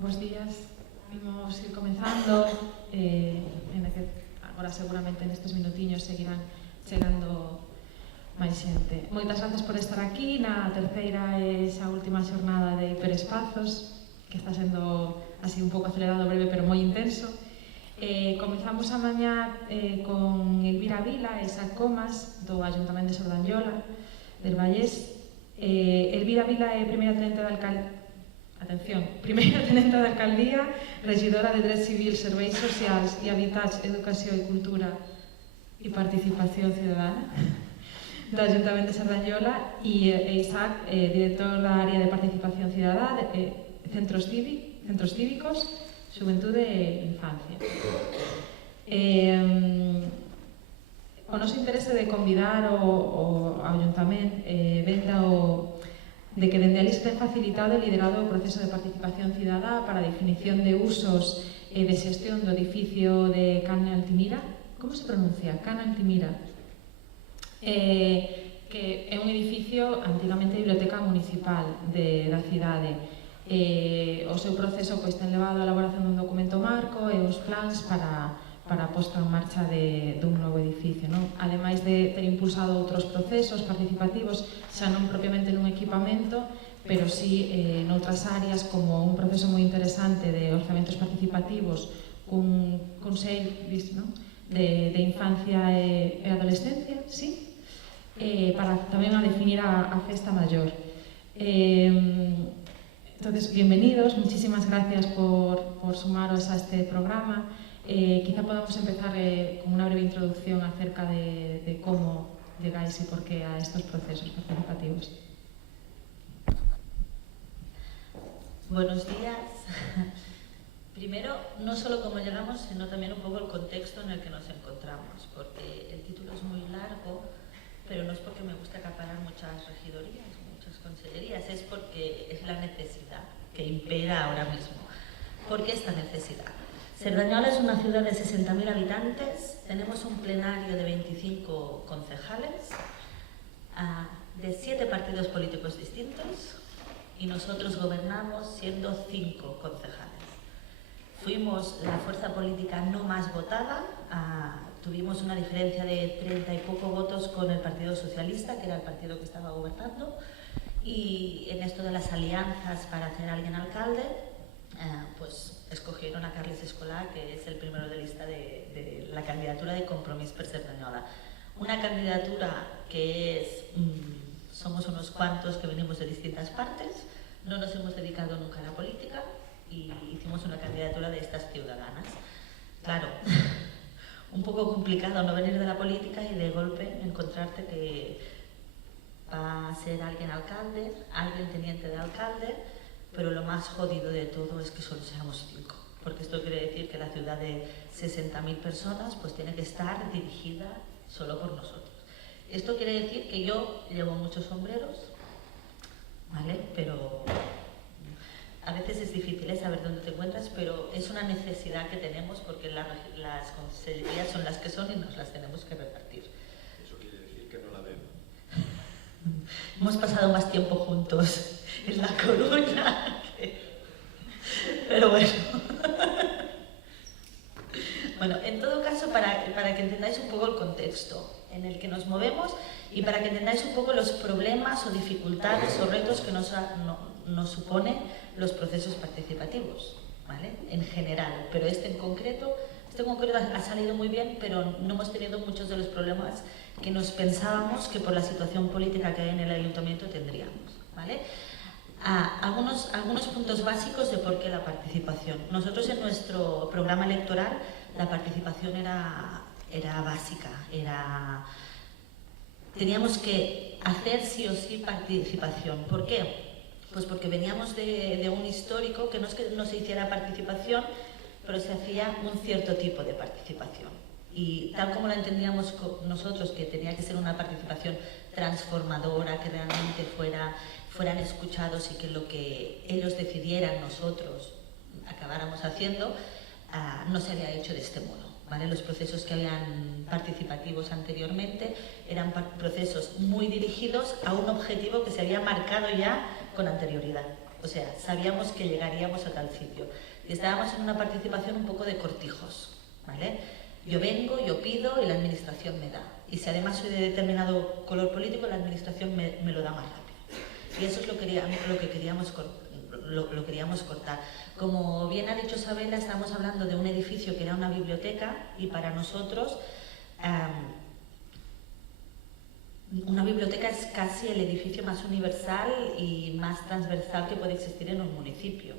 Bos días. Vimos ir comenzando, agora seguramente nestes minutiños seguirán chegando máis xente. Moitas grazas por estar aquí na terceira e xa última xornada de Hiperespazos, que está sendo así un pouco acelerado, breve, pero moi intenso. Comezamos a mañá con Elvira Vila e Isaac Comas, do Ayuntamento de Sardañola, del Vallés. Elvira Vila é primeira tenente de alcaldía, primeira tenente de alcaldía, regidora de Dret Civil, Serveis Socials e Habitats, Educació e Cultura e Participación Ciudadana do Ayuntamento de Sardañola, e Isaac, director da área de Participación Ciudadana, Centros Cívicos, Xuventude e Infancia. O noso interese de convidar o Ayuntamento ven de que dende ali se ten facilitado e liderado o proceso de participación cidadá para a definición de usos e de xestión do edificio de Can Altimira. Como se pronuncia? Can Altimira. Que é un edificio antigamente biblioteca municipal da cidade. O seu proceso ten levado a elaboración dun documento marco e os plans para a posta en marcha dun novo edificio. Ademais de ter impulsado outros procesos participativos, xa non propiamente nun equipamento, pero sí noutras áreas, como un proceso moi interesante de orzamentos participativos cun consello de infancia e adolescencia, sí? Para tamén a definir a festa maior. Entonces, bienvenidos, muchísimas gracias por sumaros a este programa. Quizá podamos empezar con una breve introducción acerca de cómo llegáis y por qué a estos procesos participativos. Buenos días. Primero, no solo cómo llegamos, sino también un poco el contexto en el que nos encontramos, porque el título es muy largo, pero no es porque me guste acaparar muchas regidorías, muchas consellerías, es porque es la necesidad que impera ahora mismo. ¿Por qué esta necesidad? Sardañola es una ciudad de 60.000 habitantes, tenemos un plenario de 25 concejales, de 7 partidos políticos distintos, y nosotros gobernamos siendo 5 concejales. Fuimos la fuerza política no más votada, tuvimos una diferencia de 30 y poco votos con el Partido Socialista, que era el partido que estaba gobernando, y en esto de las alianzas para hacer a alguien alcalde, pues escogieron a Carles Escolà, que es el primero de lista de la candidatura de Compromís per Sardañola. Una candidatura que es, somos unos cuantos que venimos de distintas partes, no nos hemos dedicado nunca a la política y hicimos una candidatura de estas ciudadanas. Claro, un poco complicado no venir de la política y de golpe encontrarte que va a ser alguien alcalde, alguien teniente de alcalde, pero lo más jodido de todo es que solo seamos 5, porque esto quiere decir que la ciudad de 60.000 personas pues tiene que estar dirigida solo por nosotros. Esto quiere decir que yo llevo muchos sombreros, ¿vale? Pero a veces es difícil saber dónde te encuentras, pero es una necesidad que tenemos porque las consellerías son las que son y nos las tenemos que repartir. Eso quiere decir que no la veo. Hemos pasado más tiempo juntos en La Coruña. Pero bueno. Bueno, en todo caso, para que entendáis un poco el contexto en el que nos movemos y para que entendáis un poco los problemas o dificultades o retos que nos suponen los procesos participativos, ¿vale? En general, pero este en concreto ha salido muy bien, pero no hemos tenido muchos de los problemas que nos pensábamos que por la situación política que hay en el ayuntamiento tendríamos, ¿vale? Algunos puntos básicos de por qué la participación. Nosotros en nuestro programa electoral la participación era básica, teníamos que hacer sí o sí participación. ¿Por qué? Pues porque veníamos de un histórico que no es que no se hiciera participación, pero se hacía un cierto tipo de participación. Y tal como la entendíamos nosotros, que tenía que ser una participación transformadora, que realmente fueran escuchados y que lo que ellos decidieran nosotros acabáramos haciendo, no se había hecho de este modo, ¿vale? Los procesos que habían participativos anteriormente eran procesos muy dirigidos a un objetivo que se había marcado ya con anterioridad. O sea, sabíamos que llegaríamos a tal sitio. Y estábamos en una participación un poco de cortijos, ¿vale? Yo vengo, yo pido y la administración me da. Y si además soy de determinado color político, la administración me lo da más rápido. Y eso es lo que queríamos cortar. Como bien ha dicho Sabela, estamos hablando de un edificio que era una biblioteca y para nosotros una biblioteca es casi el edificio más universal y más transversal que puede existir en un municipio.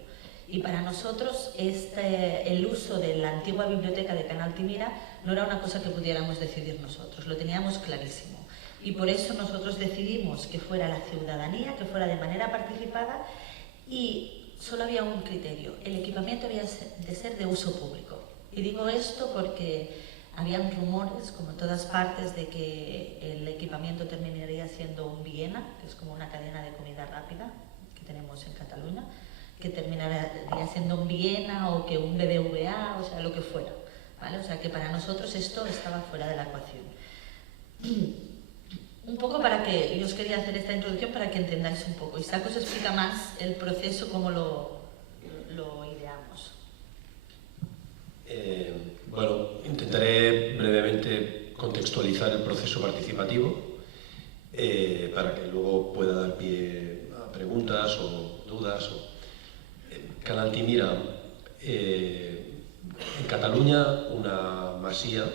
Y para nosotros el uso de la antigua biblioteca de Can Altimira no era una cosa que pudiéramos decidir nosotros, lo teníamos clarísimo. Y por eso nosotros decidimos que fuera la ciudadanía, que fuera de manera participada, y solo había un criterio: el equipamiento había de ser de uso público. Y digo esto porque habían rumores, como en todas partes, de que el equipamiento terminaría siendo un Viena, que es como una cadena de comida rápida que tenemos en Cataluña, que terminaría siendo un Viena o que un BBVA, o sea, lo que fuera, ¿vale? O sea, que para nosotros esto estaba fuera de la ecuación. Un poco para que, yo os quería hacer esta introducción para que entendáis un poco. Isaac os explica más el proceso, cómo lo ideamos. Bueno, intentaré brevemente contextualizar el proceso participativo para que luego pueda dar pie a preguntas o dudas. Can Altimira, en Cataluña, una masía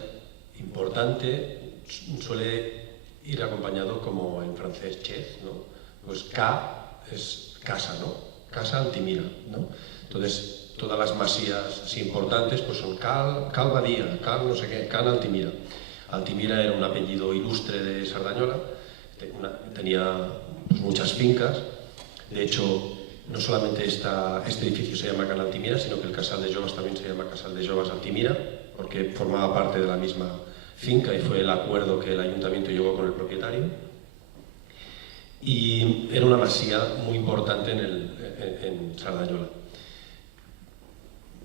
importante, suele ir acompañado como en francés chef, ¿no? Pues K es casa, ¿no? Casa Altimira, ¿no? Entonces, todas las masías así importantes pues son Cal Badia, Cal no sé qué, Can Altimira. Altimira era un apellido ilustre de Sardañola, tenía pues, muchas fincas. De hecho, no solamente este edificio se llama Can Altimira, sino que el Casal de Joves también se llama Casal de Joves Altimira, porque formaba parte de la misma finca y fue el acuerdo que el ayuntamiento llegó con el propietario. Y era una masía muy importante en Sardañola.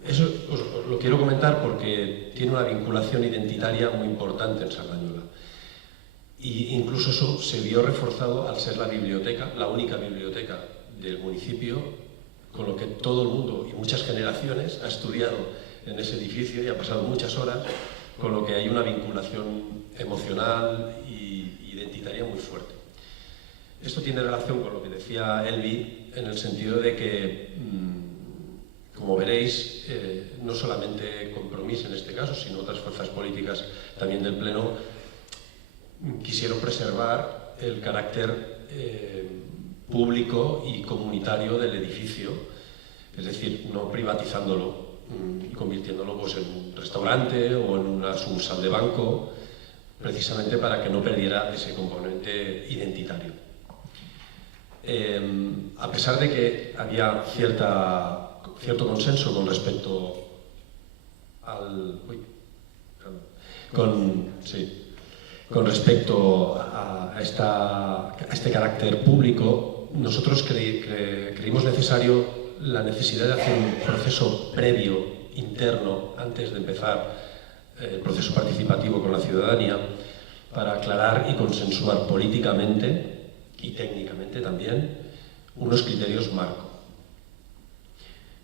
Eso os lo quiero comentar porque tiene una vinculación identitaria muy importante en Sardañola. Y incluso eso se vio reforzado al ser la biblioteca, la única biblioteca del municipio, con lo que todo el mundo y muchas generaciones ha estudiado en ese edificio y ha pasado muchas horas, con lo que hay una vinculación emocional y identitaria muy fuerte. Esto tiene relación con lo que decía Elvi, en el sentido de que, como veréis, no solamente Compromís en este caso, sino otras fuerzas políticas también del Pleno, quisieron preservar el carácter público y comunitario del edificio, es decir, no privatizándolo y convirtiéndolo pues, en un restaurante o en una sucursal de banco, precisamente para que no perdiera ese componente identitario. A pesar de que había cierto consenso con respecto con respecto a este carácter público, nosotros creímos necesario la necesidad de hacer un proceso previo, interno, antes de empezar el proceso participativo con la ciudadanía, para aclarar y consensuar políticamente y técnicamente también unos criterios marco.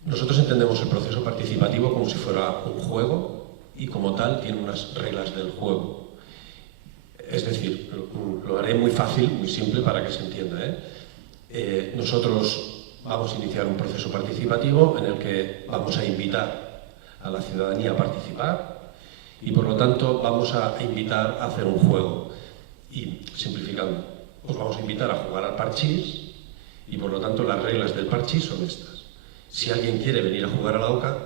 Nosotros entendemos el proceso participativo como si fuera un juego y como tal tiene unas reglas del juego. Es decir, lo haré muy fácil, muy simple para que se entienda, nosotros vamos a iniciar un proceso participativo en el que vamos a invitar a la ciudadanía a participar y por lo tanto vamos a invitar a hacer un juego. Y simplificando, os vamos a invitar a jugar al parchís y por lo tanto las reglas del parchís son estas. Si alguien quiere venir a jugar a la oca,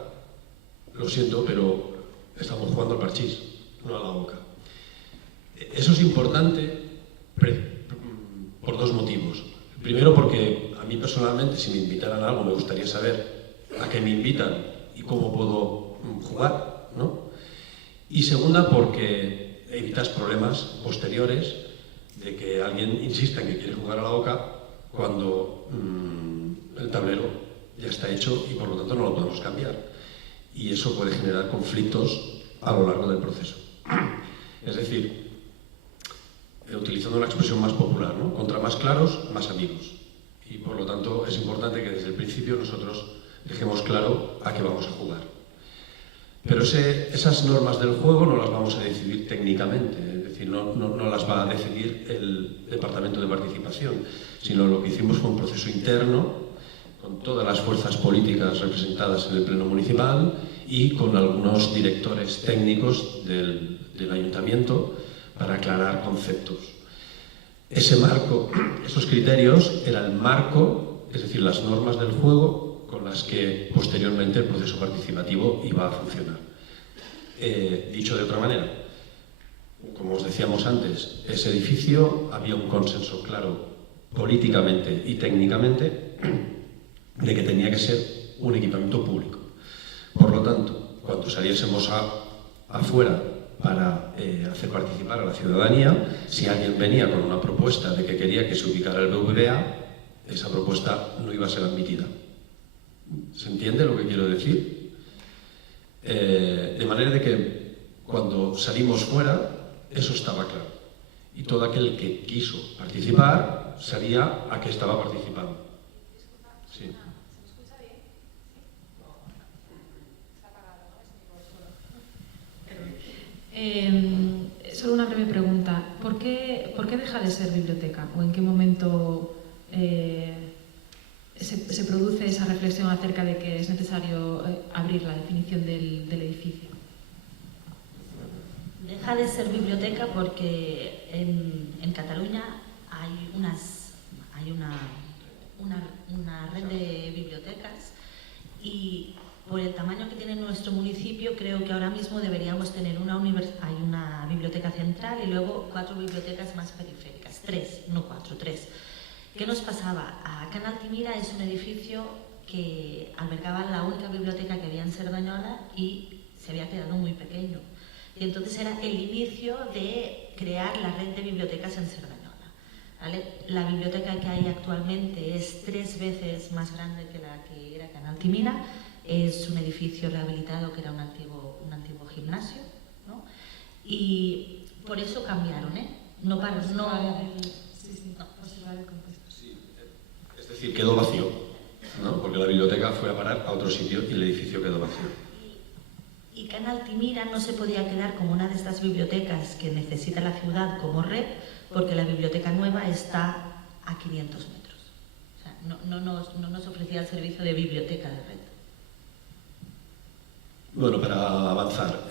lo siento, pero estamos jugando al parchís, no a la oca. Eso es importante por dos motivos. Primero, porque a mí personalmente, si me invitaran a algo, me gustaría saber a qué me invitan y cómo puedo jugar, ¿no? Y segunda, porque evitas problemas posteriores de que alguien insista en que quiere jugar a la oca cuando el tablero ya está hecho y por lo tanto no lo podemos cambiar. Y eso puede generar conflictos a lo largo del proceso. Es decir, utilizando una expresión más popular, ¿no? Contra más claros, más amigos. Y por lo tanto es importante que desde el principio nosotros dejemos claro a qué vamos a jugar. Pero esas normas del juego no las vamos a decidir técnicamente, es decir, no las va a decidir el Departamento de Participación, sino lo que hicimos fue un proceso interno con todas las fuerzas políticas representadas en el Pleno Municipal y con algunos directores técnicos del Ayuntamiento para aclarar conceptos. Ese marco, esos criterios, era el marco, es decir, las normas del juego con las que posteriormente el proceso participativo iba a funcionar. Dicho de otra manera, como os decíamos antes, ese edificio había un consenso claro políticamente y técnicamente de que tenía que ser un equipamiento público. Por lo tanto, cuando saliésemos afuera para hacer participar a la ciudadanía, si alguien venía con una propuesta de que quería que se ubicara el BBVA, esa propuesta no iba a ser admitida. ¿Se entiende lo que quiero decir? De manera de que cuando salimos fuera, eso estaba claro. Y todo aquel que quiso participar sabía a qué estaba participando. Sí. Solo una breve pregunta. ¿Por qué deja de ser biblioteca? ¿O en qué momento se produce esa reflexión acerca de que es necesario abrir la definición del edificio? Deja de ser biblioteca porque en Cataluña hay una red de bibliotecas y por el tamaño que tiene nuestro municipio creo que ahora mismo deberíamos tener hay una biblioteca central y luego 4 bibliotecas más periféricas, 3, no 4, 3. ¿Qué nos pasaba? Acá en Altimira es un edificio que albergaba la única biblioteca que había en Cerdañola y se había quedado muy pequeño. Y entonces era el inicio de crear la red de bibliotecas en Cerdañola, ¿vale? La biblioteca que hay actualmente es 3 veces más grande que la que era acá en Altimira. Es un edificio rehabilitado que era un antiguo gimnasio, ¿no? Y por eso cambiaron, ¿eh? Es decir, quedó vacío, ¿no? Porque la biblioteca fue a parar a otro sitio y el edificio quedó vacío. Y que en Altimira no se podía quedar como una de estas bibliotecas que necesita la ciudad como red, porque la biblioteca nueva está a 500 metros. O sea, no nos ofrecía el servicio de biblioteca de red. Bueno, para avanzar,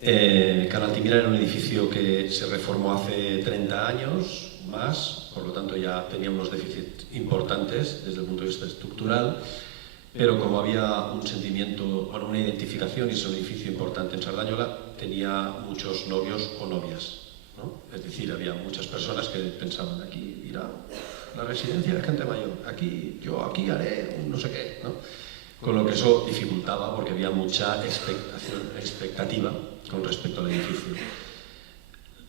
Can Altimira era un edificio que se reformó hace 30 años más, por lo tanto ya tenía unos déficits importantes desde el punto de vista estructural, pero como había un sentimiento, bueno, una identificación y es un edificio importante en Sardañola, tenía muchos novios o novias, ¿no? Es decir, había muchas personas que pensaban, aquí irá la residencia de gente mayor, aquí haré un no sé qué, ¿no? Con lo que eso dificultaba porque había mucha expectativa con respecto al edificio.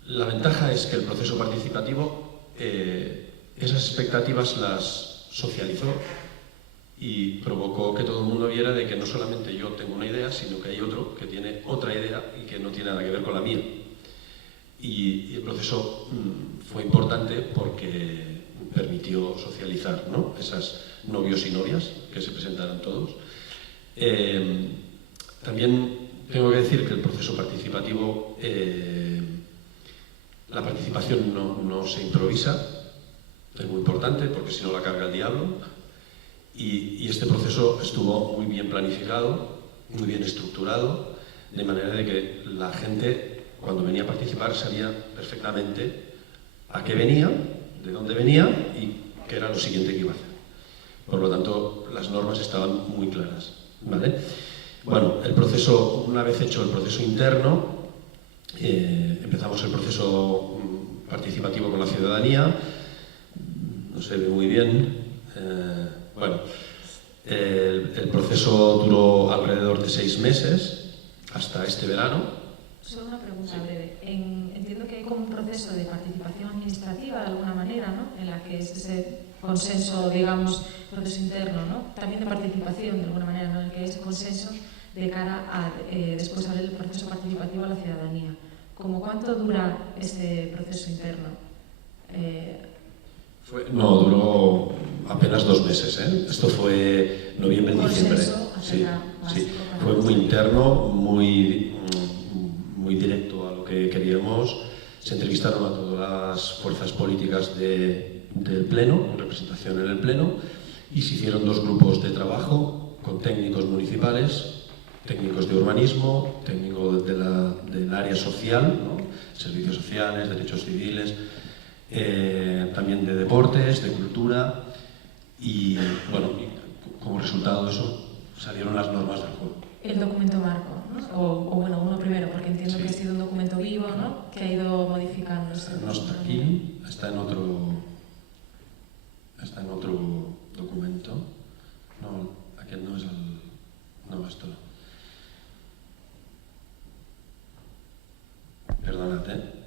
La ventaja es que el proceso participativo esas expectativas las socializó y provocó que todo el mundo viera de que no solamente yo tengo una idea, sino que hay otro que tiene otra idea y que no tiene nada que ver con la mía. Y el proceso fue importante porque permitió socializar, ¿no? Esas novios y novias que se presentaron todos. También tengo que decir que el proceso participativo, la participación no se improvisa, es muy importante porque si no la carga el diablo, y este proceso estuvo muy bien planificado, muy bien estructurado, de manera de que la gente cuando venía a participar sabía perfectamente a qué venía, de dónde venía y qué era lo siguiente que iba a hacer. Por lo tanto, las normas estaban muy claras, ¿vale? Bueno, el proceso, una vez hecho el proceso interno, empezamos el proceso participativo con la ciudadanía, no se ve muy bien, bueno, el proceso duró alrededor de 6 meses, hasta este verano. Solo una pregunta breve. Entiendo que hay como un proceso de participación administrativa de alguna manera, ¿no? En la que es ese consenso, digamos, proceso interno, ¿no? También de participación de alguna manera, ¿no? En el que hay ese consenso de cara a después abrir el proceso participativo a la ciudadanía. ¿Cómo cuánto dura ese proceso interno? No, duró apenas 2 meses, ¿eh? Esto fue noviembre, diciembre. Sí, sí. Fue muy interno, muy directo a lo que queríamos. Se entrevistaron a todas las fuerzas políticas del Pleno, en representación en el Pleno, y se hicieron 2 grupos de trabajo con técnicos municipales, técnicos de urbanismo, técnicos del área social, ¿no? Servicios sociales, derechos civiles, también de deportes, de cultura, y bueno, como resultado de eso salieron las normas del juego. El documento marco, ¿no? O bueno, uno primero, porque entiendo que ha sido un documento vivo, ¿no? Que ha ido modificándose. No está aquí, está en otro documento. No, aquel no es el... No, esto no. Perdónate.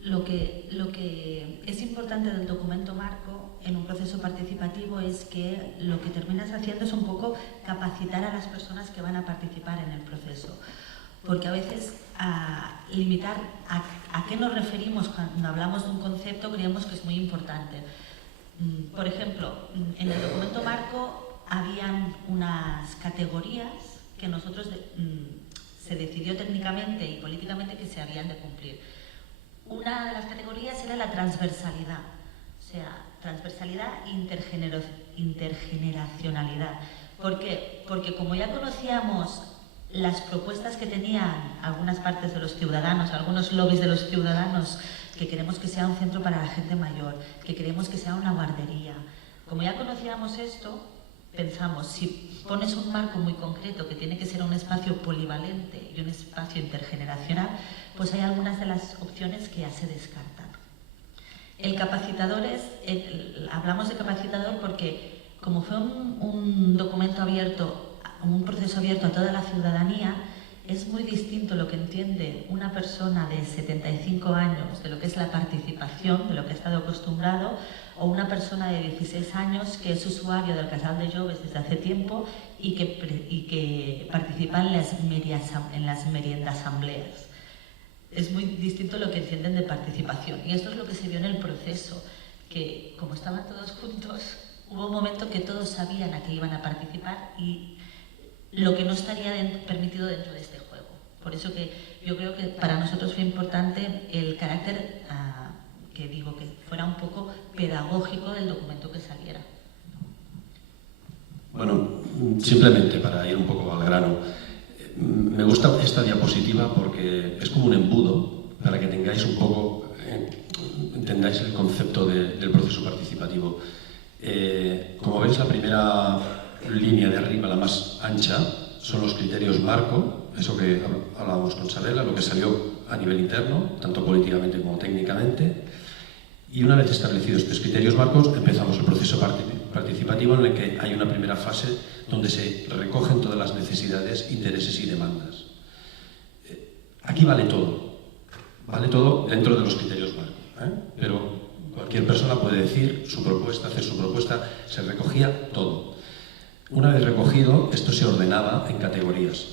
Lo que es importante del documento marco en un proceso participativo es que lo que terminas haciendo es un poco capacitar a las personas que van a participar en el proceso. Porque a veces limitar a qué nos referimos cuando hablamos de un concepto creemos que es muy importante. Por ejemplo, en el documento marco habían unas categorías que nosotros se decidió técnicamente y políticamente que se habían de cumplir. Una de las categorías era la transversalidad, o sea, transversalidad e intergeneracionalidad. ¿Por qué? Porque como ya conocíamos las propuestas que tenían algunas partes de los ciudadanos, algunos lobbies de los ciudadanos, que queremos que sea un centro para la gente mayor, que queremos que sea una guardería. Como ya conocíamos esto, pensamos, si pones un marco muy concreto que tiene que ser un espacio polivalente y un espacio intergeneracional, pues hay algunas de las opciones que ya se descartan. El capacitador hablamos de capacitador porque como fue un documento abierto, un proceso abierto a toda la ciudadanía, es muy distinto lo que entiende una persona de 75 años de lo que es la participación, de lo que ha estado acostumbrado, o una persona de 16 años que es usuario del Casal de Joves desde hace tiempo y que participa en las meriendasambleas. Es muy distinto lo que entienden de participación. Y esto es lo que se vio en el proceso, que como estaban todos juntos, hubo un momento que todos sabían a qué iban a participar y lo que no estaría permitido dentro de este juego. Por eso que yo creo que para nosotros fue importante el carácter, que fuera un poco pedagógico del documento que saliera. Bueno, simplemente para ir un poco al grano, me gusta esta diapositiva porque es como un embudo para que tengáis un poco, entendáis el concepto del proceso participativo. Como veis, la primera línea de arriba, la más ancha, son los criterios marco, eso que hablábamos con Sabela, lo que salió a nivel interno, tanto políticamente como técnicamente. Y una vez establecidos estos criterios marcos, empezamos el proceso participativo en el que hay una primera fase donde se recogen todas las necesidades, intereses y demandas. Aquí vale todo dentro de los criterios marcos, pero cualquier persona puede decir su propuesta, hacer su propuesta, se recogía todo. Una vez recogido, esto se ordenaba en categorías.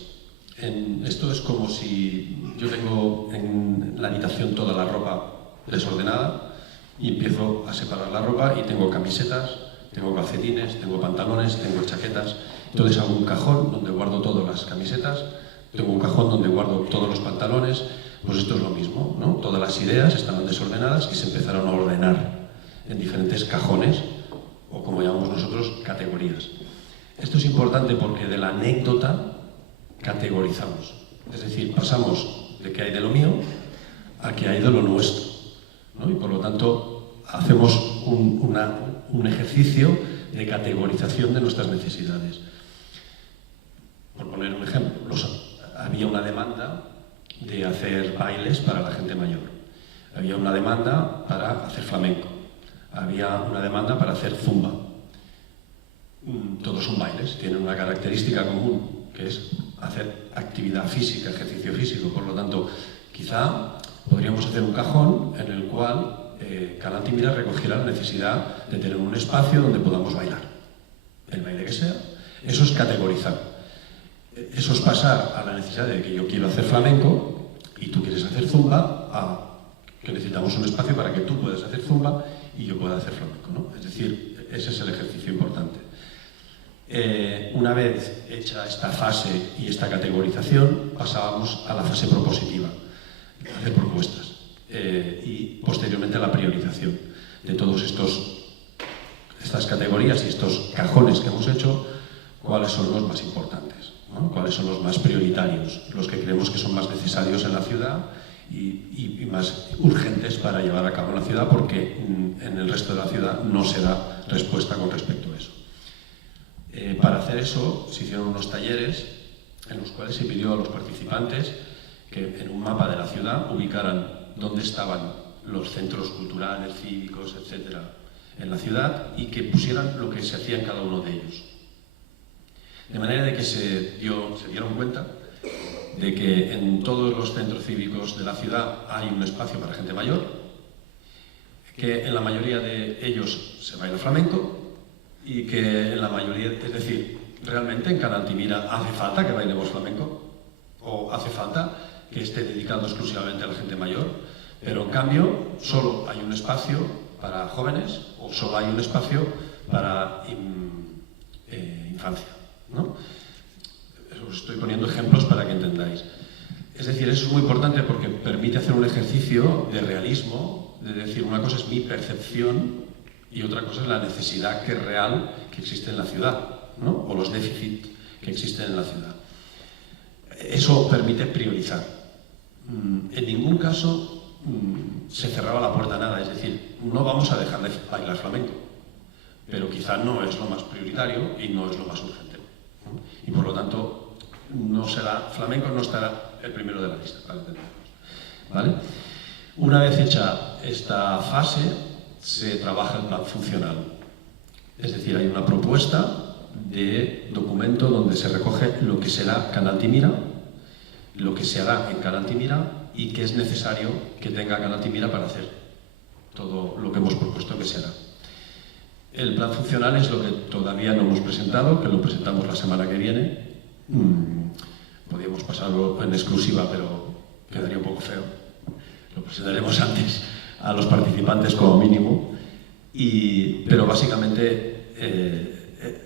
Esto es como si yo tengo en la habitación toda la ropa desordenada y empiezo a separar la ropa y tengo camisetas, tengo calcetines, tengo pantalones, tengo chaquetas. Entonces hago un cajón donde guardo todas las camisetas, tengo un cajón donde guardo todos los pantalones. Pues esto es lo mismo, ¿no? Todas las ideas estaban desordenadas y se empezaron a ordenar en diferentes cajones, o como llamamos nosotros, categorías. Esto es importante porque de la anécdota categorizamos. Es decir, pasamos de que hay de lo mío a que hay de lo nuestro, ¿no? Y por lo tanto hacemos un ejercicio de categorización de nuestras necesidades. Por poner un ejemplo, había una demanda de hacer bailes para la gente mayor, había una demanda para hacer flamenco, había una demanda para hacer zumba. Todos son bailes, tienen una característica común, que es hacer actividad física, ejercicio físico. Por lo tanto, quizá podríamos hacer un cajón en el cual Calantimira recogiera la necesidad de tener un espacio donde podamos bailar, el baile que sea. Eso es categorizar. Eso es pasar a la necesidad de que yo quiero hacer flamenco y tú quieres hacer zumba, a que necesitamos un espacio para que tú puedas hacer zumba y yo pueda hacer flamenco, ¿no? Es decir, ese es el ejercicio importante. Una vez hecha esta fase y esta categorización, pasábamos a la fase propositiva, hacer propuestas, y posteriormente a la priorización de todas estas categorías y estos cajones que hemos hecho, cuáles son los más importantes, ¿no? Cuáles son los más prioritarios, los que creemos que son más necesarios en la ciudad y más urgentes para llevar a cabo en la ciudad, porque en el resto de la ciudad no se da respuesta con respecto a eso. Para hacer eso se hicieron unos talleres en los cuales se pidió a los participantes que en un mapa de la ciudad ubicaran dónde estaban los centros culturales, cívicos, etcétera, en la ciudad, y que pusieran lo que se hacía en cada uno de ellos. De manera de que se dieron cuenta de que en todos los centros cívicos de la ciudad hay un espacio para gente mayor, que en la mayoría de ellos se baila flamenco y que en la mayoría, es decir, realmente en Canaltimira hace falta que bailemos flamenco o hace falta que esté dedicado exclusivamente a la gente mayor, pero en cambio solo hay un espacio para jóvenes o solo hay un espacio para infancia, ¿no? Os estoy poniendo ejemplos para que entendáis. Es decir, eso es muy importante porque permite hacer un ejercicio de realismo, de decir, una cosa es mi percepción y otra cosa es la necesidad que es real que existe en la ciudad, ¿no? O los déficits que existen en la ciudad. Eso permite priorizar. En ningún caso se cerraba la puerta a nada, es decir, no vamos a dejar de bailar flamenco, pero quizá no es lo más prioritario y no es lo más urgente, ¿no? Y por lo tanto, flamenco no estará el primero de la lista, para entendernos, ¿vale? Una vez hecha esta fase, se trabaja el plan funcional. Es decir, hay una propuesta de documento donde se recoge lo que será Canaltimira, lo que se hará en Canaltimira y qué es necesario que tenga Canaltimira para hacer todo lo que hemos propuesto que se hará. El plan funcional es lo que todavía no hemos presentado, que lo presentamos la semana que viene. Podríamos pasarlo en exclusiva, pero quedaría un poco feo. Lo presentaremos antes a los participantes como mínimo, pero básicamente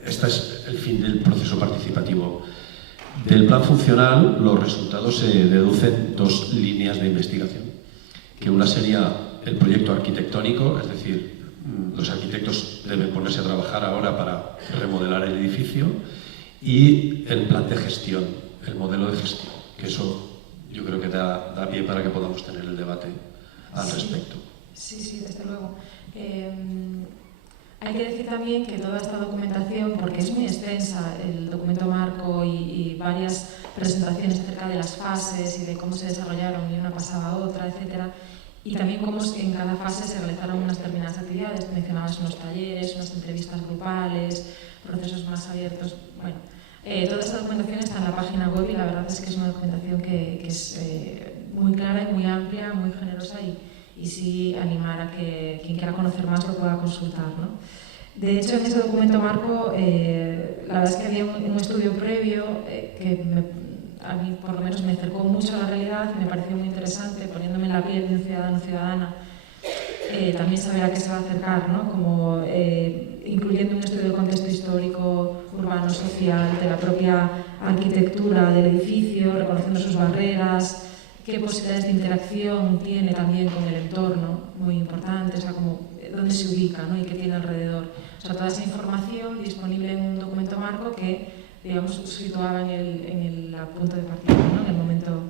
este es el fin del proceso participativo. Del plan funcional, los resultados se deducen dos líneas de investigación, que una sería el proyecto arquitectónico, es decir, los arquitectos deben ponerse a trabajar ahora para remodelar el edificio, y el plan de gestión, el modelo de gestión, que eso yo creo que da pie para que podamos tener el debate al respecto. Sí, desde luego. Hay que decir también que toda esta documentación, porque es muy extensa, el documento marco y varias presentaciones acerca de las fases y de cómo se desarrollaron y una pasaba a otra, etcétera, y también cómo en cada fase se realizaron unas determinadas actividades. Tú mencionabas unos talleres, unas entrevistas grupales, procesos más abiertos. Bueno, toda esta documentación está en la página web y la verdad es que es una documentación que es muy clara y muy amplia, muy generosa, y sí animar a que quien quiera conocer más lo pueda consultar, ¿no? De hecho, en ese documento marco, la verdad es que había un estudio previo que a mí por lo menos me acercó mucho a la realidad y me pareció muy interesante, poniéndome en la piel de un ciudadano o ciudadana, también saber a qué se va a acercar, ¿no? Como incluyendo un estudio del contexto histórico, urbano, social, de la propia arquitectura del edificio, reconociendo sus barreras, qué posibilidades de interacción tiene también con el entorno, muy importante, o sea, como dónde se ubica, ¿no? Y qué tiene alrededor. O sea, toda esa información disponible en un documento marco que, digamos, situaba en el punto de partida, ¿no? En el momento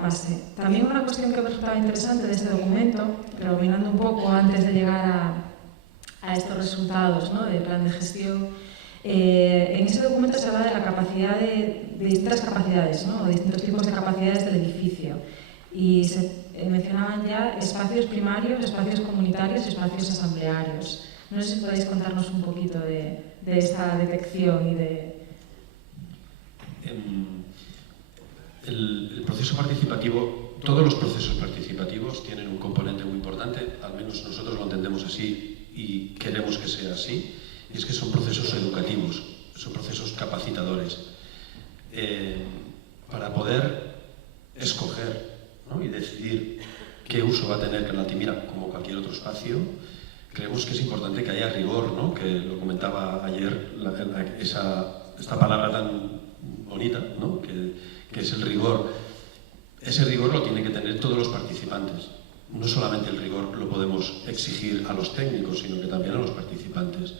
base. También una cuestión que me resultaba interesante de este documento, pero mirando un poco antes de llegar a estos resultados, ¿no? Del plan de gestión, en ese documento se habla de la capacidad de distintas capacidades, ¿no? O de distintos tipos de capacidades del edificio, y se mencionaban ya espacios primarios, espacios comunitarios y espacios asamblearios. No sé si podéis contarnos un poquito de esta detección y de... El proceso participativo, todos los procesos participativos tienen un componente muy importante, al menos nosotros lo entendemos así y queremos que sea así, y es que son procesos educativos, son procesos capacitadores, para poder escoger, ¿no? Y decidir qué espacio, creemos que es importante que haya rigor, ¿no? Que lo comentaba ayer, esta palabra tan bonita, ¿no? que es el rigor. Ese rigor lo tienen que tener todos los participantes. No solamente el rigor lo podemos exigir a los técnicos, sino que también a los participantes.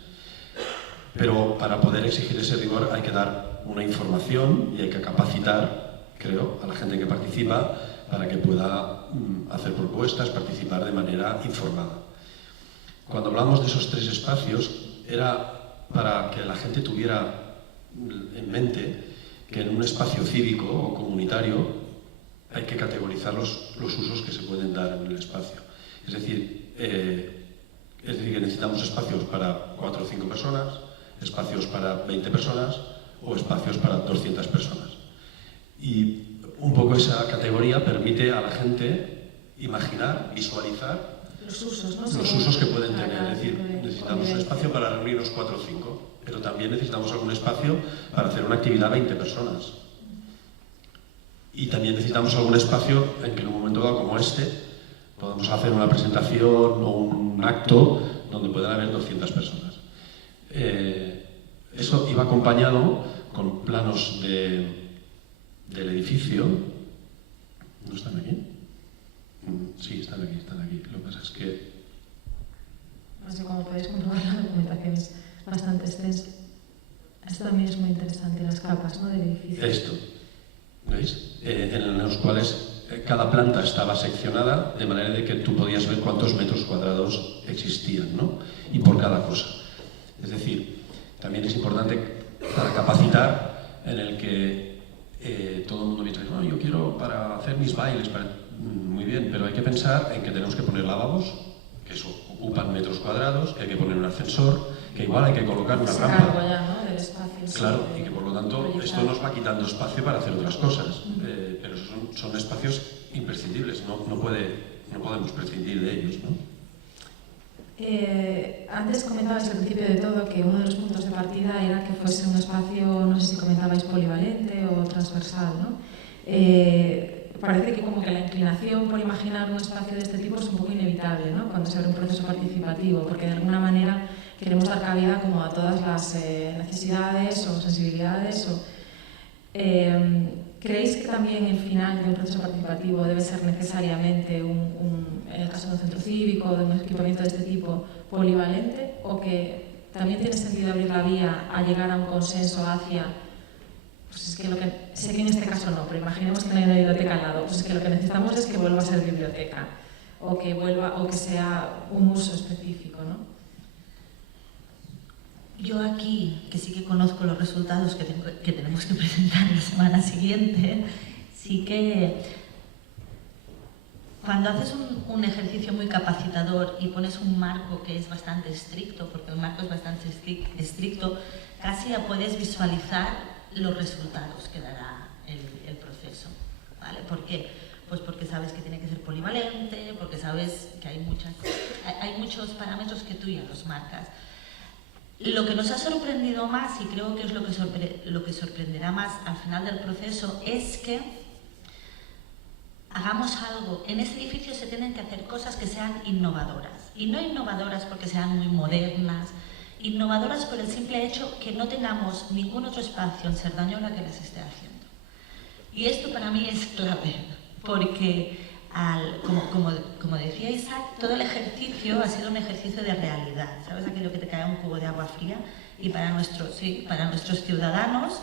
Pero para poder exigir ese rigor hay que dar una información y hay que capacitar, creo, a la gente que participa para que pueda hacer propuestas, participar de manera informada. Cuando hablamos de esos 3 espacios, era para que la gente tuviera en mente que en un espacio cívico o comunitario hay que categorizar los usos que se pueden dar en el espacio. Es decir, que necesitamos espacios para 4 o 5 personas, espacios para 20 personas o espacios para 200 personas. Y un poco esa categoría permite a la gente imaginar, visualizar los usos, ¿no? Los usos que pueden tener. Es decir, necesitamos un espacio para reunirnos 4 o 5, pero también necesitamos algún espacio para hacer una actividad a 20 personas. Y también necesitamos algún espacio en que en un momento dado como este podamos hacer una presentación o un acto donde puedan haber 200 personas. Eso iba acompañado con planos del edificio. ¿No están aquí? Sí, están aquí. Lo que pasa es que... No sé, como podéis comprobar, la documentación es bastante extensa. Esto también es muy interesante, las capas, ¿no?, del edificio. Esto, ¿veis? En los cuales cada planta estaba seccionada de manera de que tú podías ver cuántos metros cuadrados existían, ¿no? Y por cada cosa. Es decir, también es importante para capacitar en el que todo el mundo piensa, no, yo quiero para hacer mis bailes, muy bien, pero hay que pensar en que tenemos que poner lavabos, que eso ocupan metros cuadrados, que hay que poner un ascensor, que igual hay que colocar una rampa. Ya, ¿no?, del espacio. Claro, y que por lo tanto esto nos va quitando espacio para hacer otras cosas, pero son espacios imprescindibles, no podemos prescindir de ellos, ¿no? Antes comentabais al principio de todo que uno de los puntos de partida era que fuese un espacio, no sé si comentabais polivalente o transversal, ¿no? Parece que como que la inclinación por imaginar un espacio de este tipo es un poco inevitable, ¿no?, cuando se abre un proceso participativo, porque de alguna manera queremos dar cabida como a todas las necesidades o sensibilidades. ¿Creéis que también el final de un proceso participativo debe ser necesariamente, en el caso de un centro cívico, de un equipamiento de este tipo, polivalente, o que también tiene sentido abrir la vía a llegar a un consenso hacia, pues es que sé que en este caso no, pero imaginemos que no hay una biblioteca al lado, pues es que lo que necesitamos es que vuelva a ser biblioteca, o que sea un uso específico, ¿no? Yo aquí, que sí que conozco los resultados que tenemos que presentar la semana siguiente, sí que cuando haces un ejercicio muy capacitador y pones un marco que es bastante estricto, porque el marco es bastante estricto, casi ya puedes visualizar los resultados que dará el proceso, ¿vale? ¿Por qué? Pues porque sabes que tiene que ser polivalente, porque sabes que hay muchos parámetros que tú ya los marcas. Lo que nos ha sorprendido más, y creo que es lo que sorprenderá más al final del proceso, es que hagamos algo. En ese edificio se tienen que hacer cosas que sean innovadoras. Y no innovadoras porque sean muy modernas, innovadoras por el simple hecho que no tengamos ningún otro espacio en Cerdañola que las esté haciendo. Y esto para mí es clave, porque como decía Isaac, todo el ejercicio ha sido un ejercicio de realidad. ¿Sabes aquello que te cae un cubo de agua fría? Y para nuestros ciudadanos,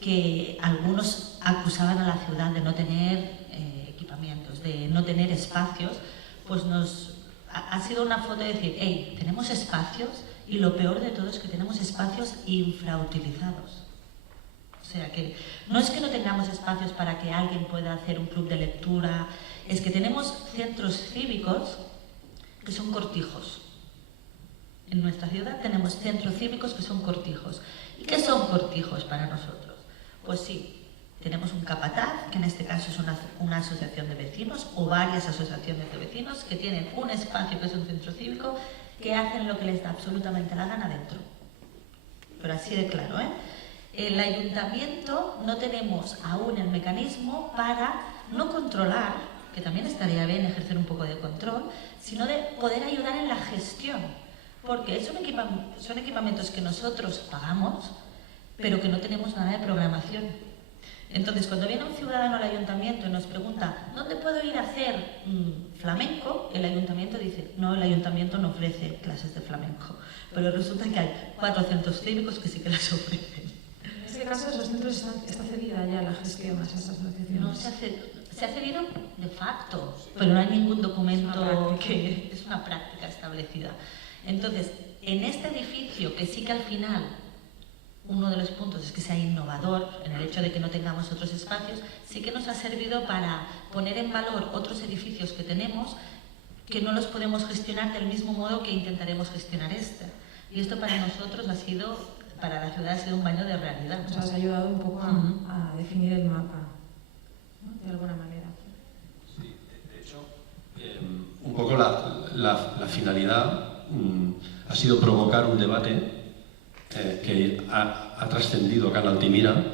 que algunos acusaban a la ciudad de no tener equipamientos, de no tener espacios, pues ha sido una foto de decir, hey, tenemos espacios, y lo peor de todo es que tenemos espacios infrautilizados. O sea que no es que no tengamos espacios para que alguien pueda hacer un club de lectura, es que tenemos centros cívicos que son cortijos. En nuestra ciudad tenemos centros cívicos que son cortijos. ¿Y qué son cortijos para nosotros? Pues sí, tenemos un capataz, que en este caso es una asociación de vecinos o varias asociaciones de vecinos que tienen un espacio que es un centro cívico, que hacen lo que les da absolutamente la gana dentro. Pero así de claro, ¿eh? El ayuntamiento no tenemos aún el mecanismo para no controlar, que también estaría bien ejercer un poco de control, sino de poder ayudar en la gestión, porque son equipamientos que nosotros pagamos, pero que no tenemos nada de programación. Entonces, cuando viene un ciudadano al ayuntamiento y nos pregunta ¿dónde puedo ir a hacer flamenco?, el ayuntamiento dice no, el ayuntamiento no ofrece clases de flamenco, pero resulta que hay 4 centros cívicos que sí que las ofrecen. En este caso, esos centros está cedida ya la gestión a esas asociaciones. No se ha cedido de facto, pero no hay ningún documento que es una práctica establecida. Entonces, en este edificio, que sí que al final uno de los puntos es que sea innovador en el hecho de que no tengamos otros espacios, sí que nos ha servido para poner en valor otros edificios que tenemos que no los podemos gestionar del mismo modo que intentaremos gestionar este. Y esto para nosotros ha sido, para la ciudad ha sido un baño de realidad. Nos has ayudado un poco a definir el mapa, ¿no?, de alguna manera. Sí, de hecho, un poco la finalidad ha sido provocar un debate que ha trascendido acá en Altimira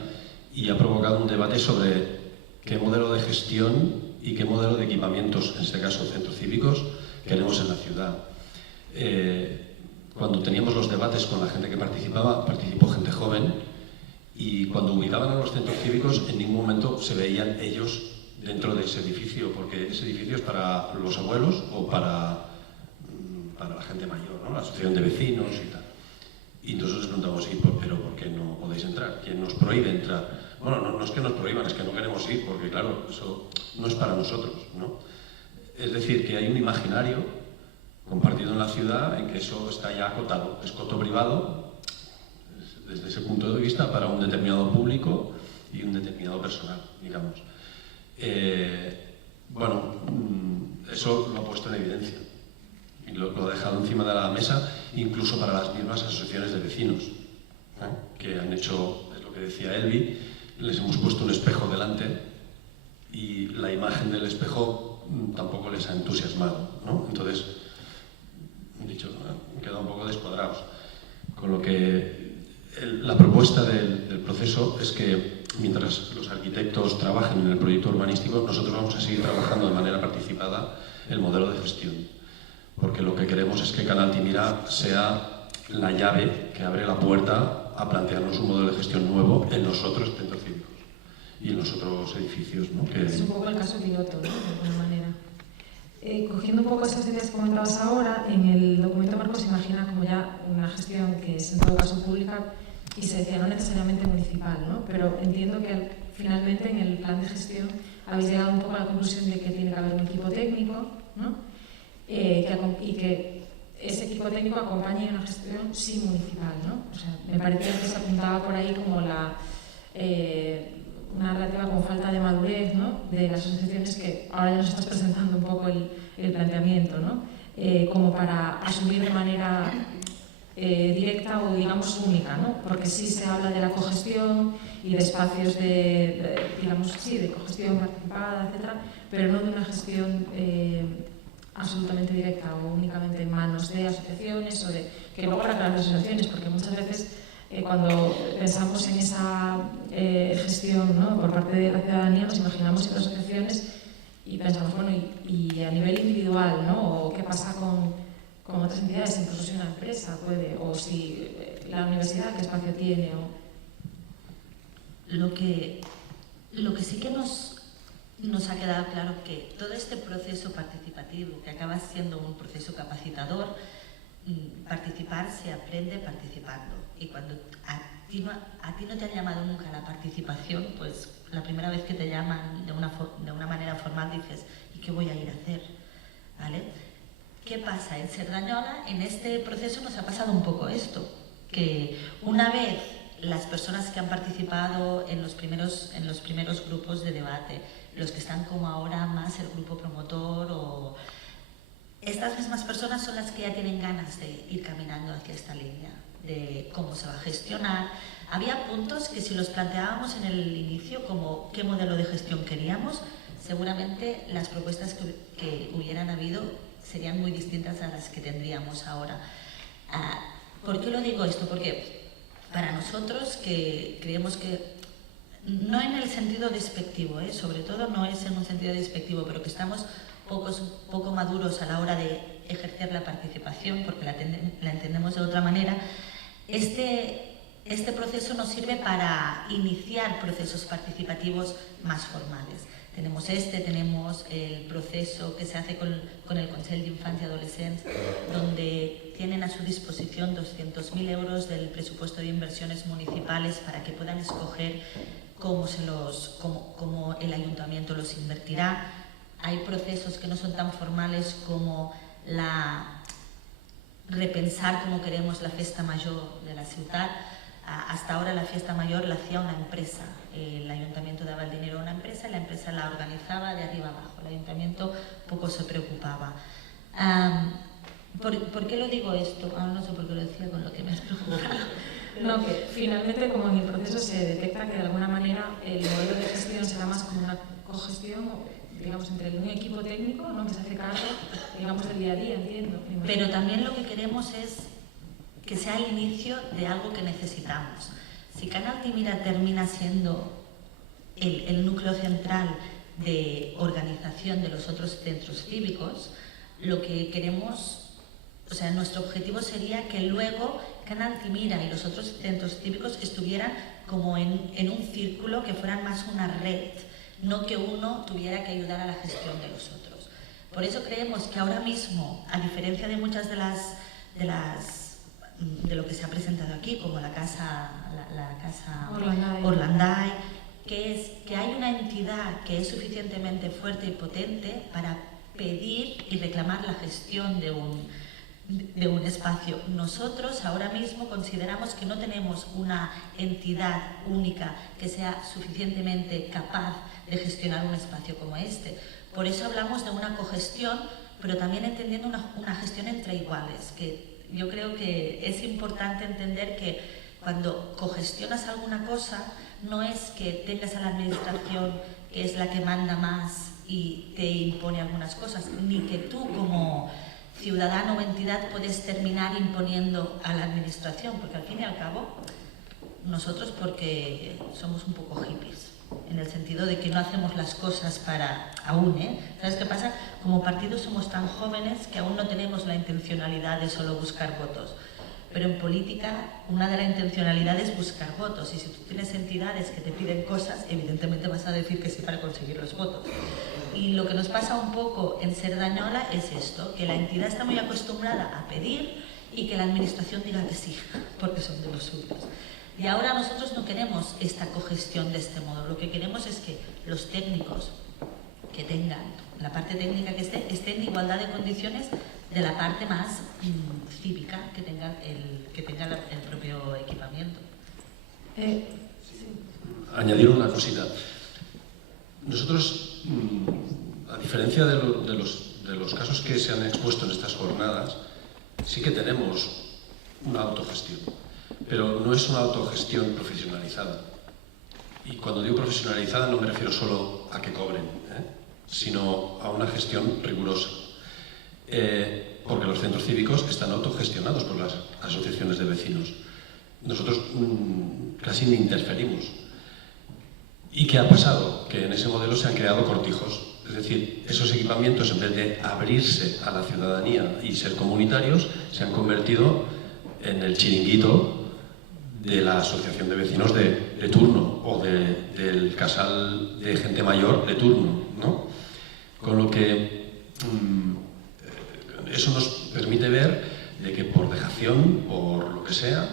y ha provocado un debate sobre qué modelo de gestión y qué modelo de equipamientos, en este caso centros cívicos, queremos en la ciudad. Cuando teníamos los debates con la gente que participó gente joven, y cuando ubicaban a los centros cívicos en ningún momento se veían ellos dentro de ese edificio, porque ese edificio es para los abuelos o para la gente mayor, ¿no?, la asociación de vecinos y tal. Y nosotros les preguntamos, pero ¿por qué no podéis entrar? ¿Quién nos prohíbe entrar? Bueno, no es que nos prohíban, es que no queremos ir, porque claro, eso no es para nosotros, ¿no? Es decir, que hay un imaginario compartido en la ciudad en que eso está ya acotado, es coto privado, desde ese punto de vista, para un determinado público y un determinado personal, digamos. Bueno, eso lo ha puesto en evidencia. Y lo ha dejado encima de la mesa, incluso para las mismas asociaciones de vecinos, que han hecho, es lo que decía Elvi, les hemos puesto un espejo delante y la imagen del espejo tampoco les ha entusiasmado, ¿no? Entonces, dicho, han quedado un poco descuadrados. Con lo que la propuesta del proceso es que mientras los arquitectos trabajen en el proyecto urbanístico, nosotros vamos a seguir trabajando de manera participada el modelo de gestión. Porque lo que queremos es que Canal Altimira sea la llave que abre la puerta a plantearnos un modelo de gestión nuevo en los otros centros cívicos y en los otros edificios, ¿no? Es un poco el caso piloto, ¿no?, de alguna manera. Cogiendo un poco esas ideas que comentabas ahora, en el documento marco se imagina como ya una gestión que es en todo caso pública y se decía no necesariamente municipal, ¿no? Pero entiendo que finalmente en el plan de gestión habéis llegado un poco a la conclusión de que tiene que haber un equipo técnico, ¿no?, y que ese equipo técnico acompañe una gestión sí municipal, ¿no? O sea, me parecía que se apuntaba por ahí como una relativa con falta de madurez, ¿no?, de las asociaciones, que ahora ya nos estás presentando un poco el planteamiento, ¿no?, como para asumir de manera directa o digamos única, ¿no?, porque sí se habla de la cogestión y de espacios digamos, sí, de cogestión participada, etcétera, pero no de una gestión absolutamente directa o únicamente en manos de asociaciones o de que luego para las asociaciones, porque muchas veces cuando pensamos en esa gestión, ¿no?, por parte de la ciudadanía, nos imaginamos en asociaciones y pensamos, bueno, y a nivel individual, ¿no?, o qué pasa con otras entidades, incluso si una empresa puede, o si la universidad qué espacio tiene. Lo que sí que nos ha quedado claro que todo este proceso participativo, que acaba siendo un proceso capacitador, participar se aprende participando. Y cuando a ti no te han llamado nunca a la participación, pues la primera vez que te llaman de una manera formal dices, ¿y qué voy a ir a hacer? ¿Vale? ¿Qué pasa? En Cerdañola, en este proceso nos ha pasado un poco esto, que una vez las personas que han participado en los primeros grupos de debate, los que están como ahora más el grupo promotor, o estas mismas personas son las que ya tienen ganas de ir caminando hacia esta línea, de cómo se va a gestionar. Había puntos que si los planteábamos en el inicio como qué modelo de gestión queríamos, seguramente las propuestas que hubieran habido serían muy distintas a las que tendríamos ahora. ¿Por qué lo digo esto? Porque para nosotros que creemos que no en el sentido despectivo, sobre todo no es en un sentido despectivo, pero que estamos poco maduros a la hora de ejercer la participación, porque la entendemos de otra manera. Este proceso nos sirve para iniciar procesos participativos más formales. Tenemos el proceso que se hace con el Consell d'Infants y Adolescents, donde tienen a su disposición 200.000 euros del presupuesto de inversiones municipales para que puedan escoger cómo el ayuntamiento los invertirá. Hay procesos que no son tan formales como repensar cómo queremos la festa mayor de la ciudad. Hasta ahora la fiesta mayor la hacía una empresa. El ayuntamiento daba el dinero a una empresa y la empresa la organizaba de arriba abajo. El ayuntamiento poco se preocupaba. ¿Por qué lo digo esto? No sé por qué lo decía con lo que me has preguntado. No, que finalmente como en el proceso se detecta que de alguna manera el modelo de gestión será más como una cogestión, digamos, entre un equipo técnico, ¿no?, que se hace cargo, digamos, del día a día, entiendo. Pero también lo que queremos es que sea el inicio de algo que necesitamos. Si Can Altimira termina siendo el núcleo central de organización de los otros centros cívicos, lo que queremos, nuestro objetivo sería que luego Can Altimira y los otros centros cívicos estuvieran como en un círculo, que fueran más una red, no que uno tuviera que ayudar a la gestión de los otros. Por eso creemos que ahora mismo, a diferencia de muchas de lo que se ha presentado aquí, como la casa Orlanday, que hay una entidad que es suficientemente fuerte y potente para pedir y reclamar la gestión de un espacio. Nosotros ahora mismo consideramos que no tenemos una entidad única que sea suficientemente capaz de gestionar un espacio como este. Por eso hablamos de una cogestión, pero también entendiendo una gestión entre iguales, que yo creo que es importante entender que cuando cogestionas alguna cosa, no es que tengas a la administración que es la que manda más y te impone algunas cosas, ni que tú como ciudadano o entidad puedes terminar imponiendo a la administración, porque al fin y al cabo nosotros, porque somos un poco hippies, en el sentido de que no hacemos las cosas para aún, ¿Sabes qué pasa? Como partido somos tan jóvenes que aún no tenemos la intencionalidad de solo buscar votos. Pero en política, una de las intencionalidades es buscar votos. Y si tú tienes entidades que te piden cosas, evidentemente vas a decir que sí para conseguir los votos. Y lo que nos pasa un poco en Cerdañola es esto, que la entidad está muy acostumbrada a pedir y que la administración diga que sí, porque son de los suyos. Y ahora nosotros no queremos esta cogestión de este modo. Lo que queremos es que los técnicos que tengan, la parte técnica que esté en igualdad de condiciones de la parte más cívica que tenga el propio equipamiento. Añadir una cosita. Nosotros, a diferencia de los casos que se han expuesto en estas jornadas, sí que tenemos una autogestión, pero no es una autogestión profesionalizada. Y cuando digo profesionalizada no me refiero solo a que cobren, sino a una gestión rigurosa. Porque los centros cívicos están autogestionados por las asociaciones de vecinos. Nosotros casi ni interferimos. ¿Y qué ha pasado? Que en ese modelo se han creado cortijos. Es decir, esos equipamientos, en vez de abrirse a la ciudadanía y ser comunitarios, se han convertido en el chiringuito de la asociación de vecinos de turno o del casal de gente mayor de turno, ¿no? Con lo que eso nos permite ver de que por dejación, por lo que sea,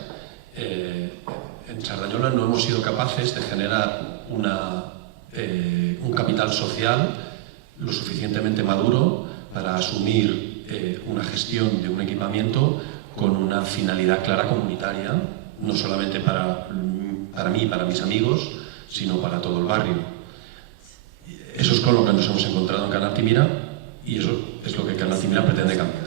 en Cerdañola no hemos sido capaces de generar un capital social lo suficientemente maduro para asumir una gestión de un equipamiento con una finalidad clara comunitaria, no solamente para mí y para mis amigos, sino para todo el barrio. Eso es con lo que nos hemos encontrado en Can Altimira y eso es lo que Can Altimira pretende cambiar.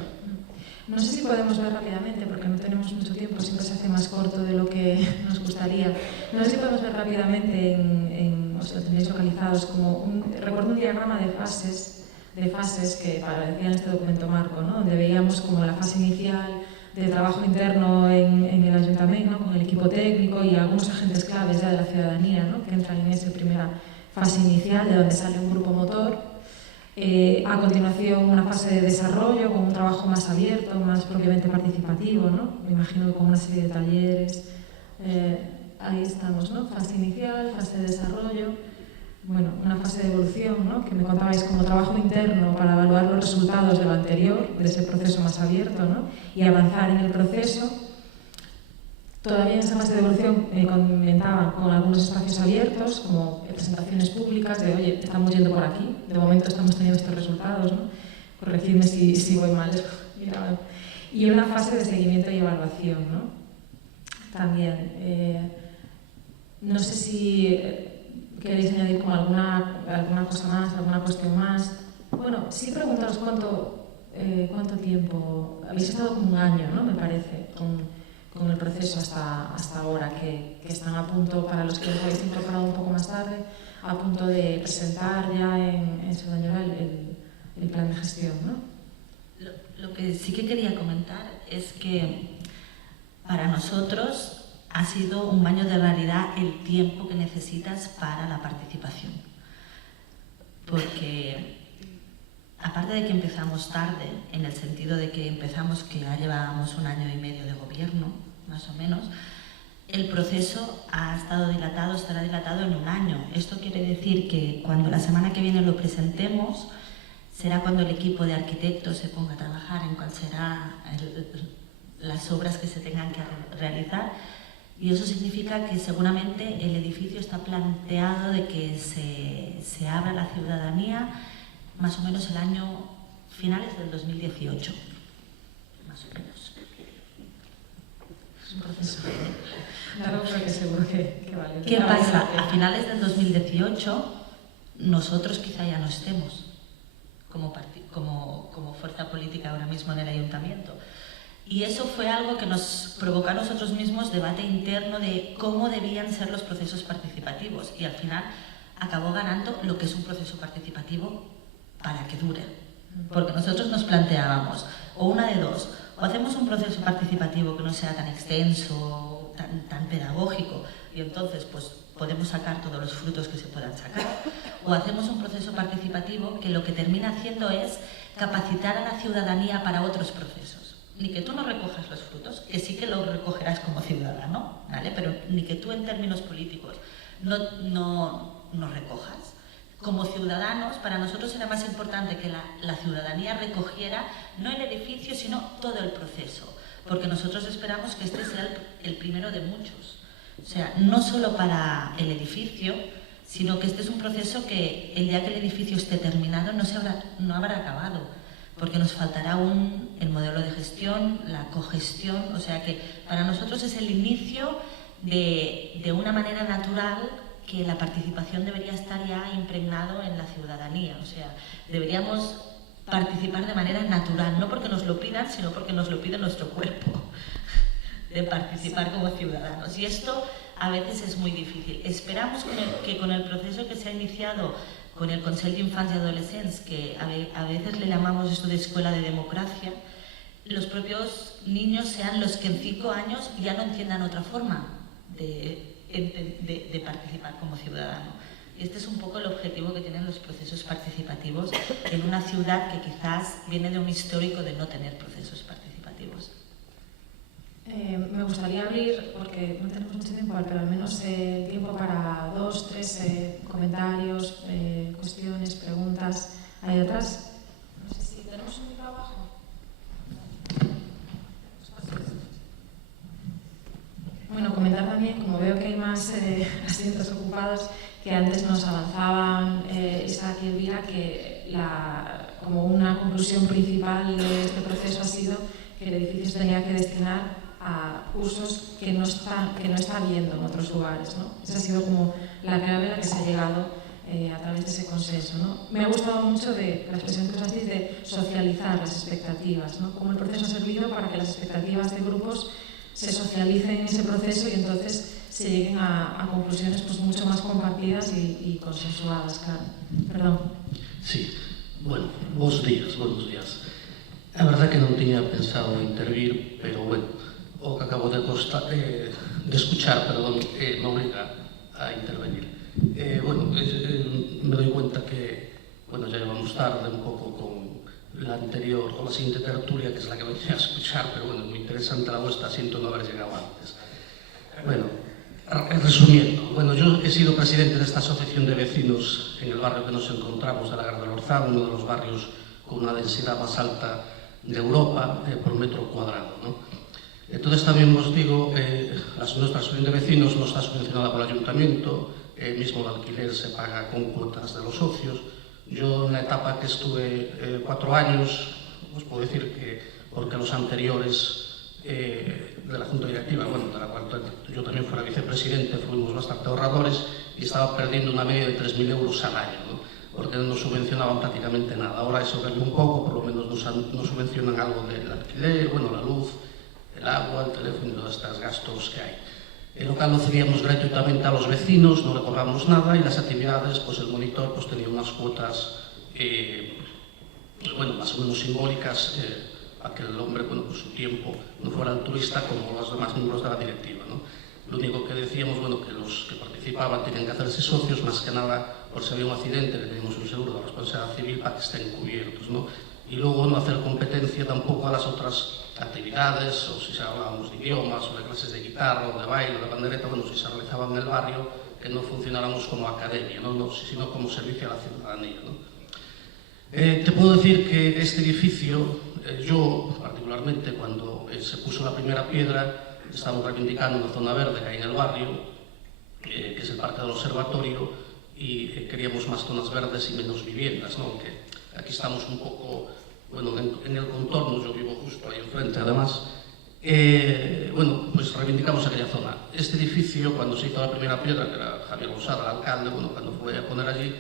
No sé si podemos ver rápidamente, porque no tenemos mucho tiempo, siempre se hace más corto de lo que nos gustaría. No sé si podemos ver rápidamente, os lo tenéis localizados, recuerdo un diagrama de fases que aparecía en este documento marco, ¿no? Donde veíamos como la fase inicial de trabajo interno en el Ayuntamiento, ¿no? Con el equipo técnico y algunos agentes claves ya de la ciudadanía, ¿no? Que entran en esa primera fase inicial de donde sale un grupo motor. A continuación una fase de desarrollo con un trabajo más abierto, más propiamente participativo, ¿no? Me imagino que con una serie de talleres. Ahí estamos, ¿no? Fase inicial, fase de desarrollo. Bueno, una fase de evolución, ¿no? Que me contabais como trabajo interno para evaluar los resultados de lo anterior, de ese proceso más abierto, ¿no? Y avanzar en el proceso. Todavía en esa fase de evolución comentaban con algunos espacios abiertos, como presentaciones públicas de, oye, estamos yendo por aquí, de momento estamos teniendo estos resultados, ¿no? Corregidme si voy mal. Y una fase de seguimiento y evaluación, ¿no? También, no sé si queréis añadir como alguna cosa más, alguna cuestión más. Bueno, sí preguntaros cuánto tiempo. Habéis estado como un año, ¿no? Me parece, con el proceso hasta ahora, que están a punto, para los que os habéis incorporado un poco más tarde, a punto de presentar ya en Cerdañola el plan de gestión, ¿no? Lo que sí que quería comentar es que para nosotros ha sido un baño de realidad el tiempo que necesitas para la participación. Porque, aparte de que empezamos tarde, en el sentido de que empezamos que ya llevábamos un año y medio de gobierno, más o menos, el proceso ha estado dilatado, estará dilatado en un año. Esto quiere decir que cuando la semana que viene lo presentemos, será cuando el equipo de arquitectos se ponga a trabajar en cuál serán las obras que se tengan que realizar. Y eso significa que seguramente el edificio está planteado de que se abra a la ciudadanía más o menos el año finales del 2018. Más o menos. Es un proceso largo, pero que seguro que vale. ¿Qué pasa? A finales del 2018 nosotros quizá ya no estemos como fuerza política ahora mismo en el ayuntamiento. Y eso fue algo que nos provocó a nosotros mismos debate interno de cómo debían ser los procesos participativos. Y al final acabó ganando lo que es un proceso participativo para que dure. Porque nosotros nos planteábamos, o una de dos, o hacemos un proceso participativo que no sea tan extenso, tan pedagógico, y entonces pues podemos sacar todos los frutos que se puedan sacar, o hacemos un proceso participativo que lo que termina haciendo es capacitar a la ciudadanía para otros procesos. Ni que tú no recojas los frutos, que sí que los recogerás como ciudadano, ¿vale? Pero ni que tú en términos políticos no recojas. Como ciudadanos, para nosotros era más importante que la ciudadanía recogiera no el edificio, sino todo el proceso, porque nosotros esperamos que este sea el primero de muchos. O sea, no solo para el edificio, sino que este es un proceso que el día que el edificio esté terminado no habrá acabado, porque nos faltará el modelo de gestión, la cogestión, o sea que para nosotros es el inicio de una manera natural que la participación debería estar ya impregnado en la ciudadanía, o sea, deberíamos participar de manera natural, no porque nos lo pidan, sino porque nos lo pide nuestro cuerpo, de participar como ciudadanos. Y esto a veces es muy difícil. Esperamos que con el proceso que se ha iniciado con el Consell d'Infants y Adolescents, que a veces le llamamos esto de escuela de democracia, los propios niños sean los que en 5 años ya no entiendan otra forma de participar como ciudadano. Y este es un poco el objetivo que tienen los procesos participativos en una ciudad que quizás viene de un histórico de no tener procesos participativos. Me gustaría abrir, porque no tenemos mucho tiempo, pero al menos tiempo para 2, 3 comentarios, cuestiones, preguntas. Ahí atrás. No sé si tenemos un micro abajo. Bueno, comentar también, como veo que hay más asientos ocupados, que antes nos avanzaban Isaac y Elvira, que como una conclusión principal de este proceso ha sido que el edificio se tenía que destinar a usos que no está viendo en otros lugares, ¿no? Esa ha sido como la clave a la que se ha llegado a través de ese consenso, ¿no? Me ha gustado mucho de la expresión que os hacéis de socializar las expectativas, ¿no? Cómo el proceso ha servido para que las expectativas de grupos se socialicen en ese proceso y entonces se lleguen a conclusiones pues mucho más compartidas y consensuadas, claro. Perdón. Sí, bueno, buenos días. A verdade que non tiña pensado intervir, pero, bueno, o que acabo de escuchar, me obliga a intervenir. Bueno, me doy cuenta que, bueno, ya llevamos tarde un poco con la anterior, con la siguiente tertulia, que es la que venía a escuchar, pero bueno, muy interesante la vuestra, siento no haber llegado antes. Bueno, resumiendo, bueno, yo he sido presidente de esta asociación de vecinos en el barrio que nos encontramos de la Gara del Orzán, uno de los barrios con una densidad más alta de Europa por metro cuadrado, ¿no? Entonces también os digo, nuestra asociación de vecinos no está subvencionada por el ayuntamiento, mismo el alquiler se paga con cuotas de los socios. Yo en la etapa que estuve 4 años, os puedo decir que, porque los anteriores de la Junta Directiva, bueno, de la cual yo también fuera vicepresidente, fuimos bastante ahorradores y estaba perdiendo una media de 3.000 euros al año, ¿no? Porque no nos subvencionaban prácticamente nada. Ahora eso cambió un poco, por lo menos nos subvencionan algo del alquiler, bueno, la luz, el agua, el teléfono y todos estos gastos que hay. El local lo cedíamos gratuitamente a los vecinos, no le cobramos nada y las actividades, pues el monitor pues, tenía unas cuotas, bueno, más o menos simbólicas, para que el hombre, bueno, pues su tiempo no fuera altruista como los demás miembros de la directiva, ¿no? Lo único que decíamos, bueno, que los que participaban tenían que hacerse socios, más que nada por si había un accidente, que teníamos un seguro de responsabilidad civil para que estén cubiertos, ¿no? Y luego no hacer competencia tampoco a las otras actividades, o si se hablábamos de idiomas, o de clases de guitarra, o de baile, o de pandereta, bueno, si se realizaban en el barrio, que no funcionáramos como academia, ¿no? Sino como servicio a la ciudadanía, ¿no? Te puedo decir que este edificio, yo particularmente cuando se puso la primera piedra, estamos reivindicando una zona verde que hay en el barrio, que es el Parque del Observatorio, y queríamos más zonas verdes y menos viviendas, ¿no? Aunque aquí estamos un poco, bueno, en el contorno, yo vivo justo ahí enfrente además, bueno, pues reivindicamos aquella zona. Este edificio, cuando se hizo la primera piedra, que era Javier Losada, el alcalde, bueno, cuando fue a poner allí,